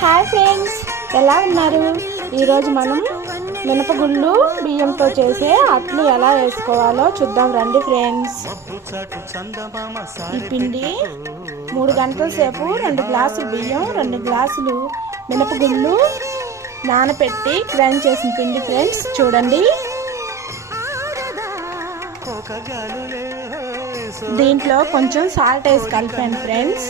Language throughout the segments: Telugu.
హాయ్ ఫ్రెండ్స్, ఎలా ఉన్నారు? ఈరోజు మనం మినపగుళ్ళు బియ్యంతో చేసే అట్లు ఎలా వేసుకోవాలో చూద్దాం రండి ఫ్రెండ్స్. ఈ పిండి 3 గంటల సేపు 2 గ్లాసులు బియ్యం 2 గ్లాసులు మినపగుళ్ళు నానపెట్టి గ్రైండ్ చేసిన పిండి ఫ్రెండ్స్. చూడండి, దీంట్లో కొంచెం సాల్ట్ వేసి కలిపాను ఫ్రెండ్స్.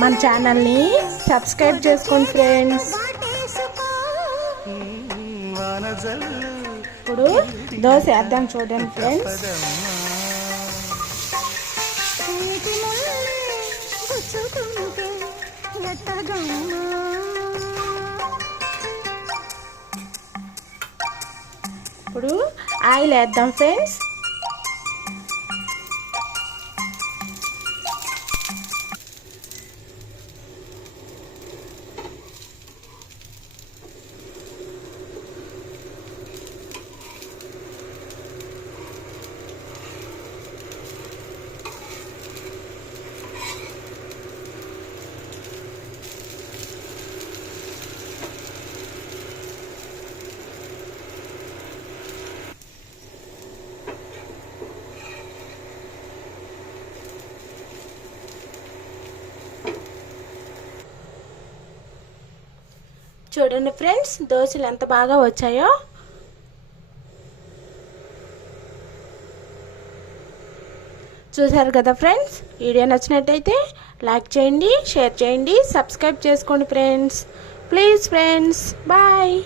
మన ఛానల్ని సబ్స్క్రైబ్ చేసుకోండి ఫ్రెండ్స్. ఇప్పుడు దోశ వేద్దాం చూడండి ఫ్రెండ్స్. ఇప్పుడు ఆయిల్ వేద్దాం ఫ్రెండ్స్. చూడండి ఫ్రెండ్స్, దోశలు ఎంత బాగా వచ్చాయో. చూసారు కదా ఫ్రెండ్స్. వీడియో నచ్చినట్టయితే లైక్ చేయండి, షేర్ చేయండి, సబ్స్క్రైబ్ చేసుకోండి ఫ్రెండ్స్. Please friends, bye.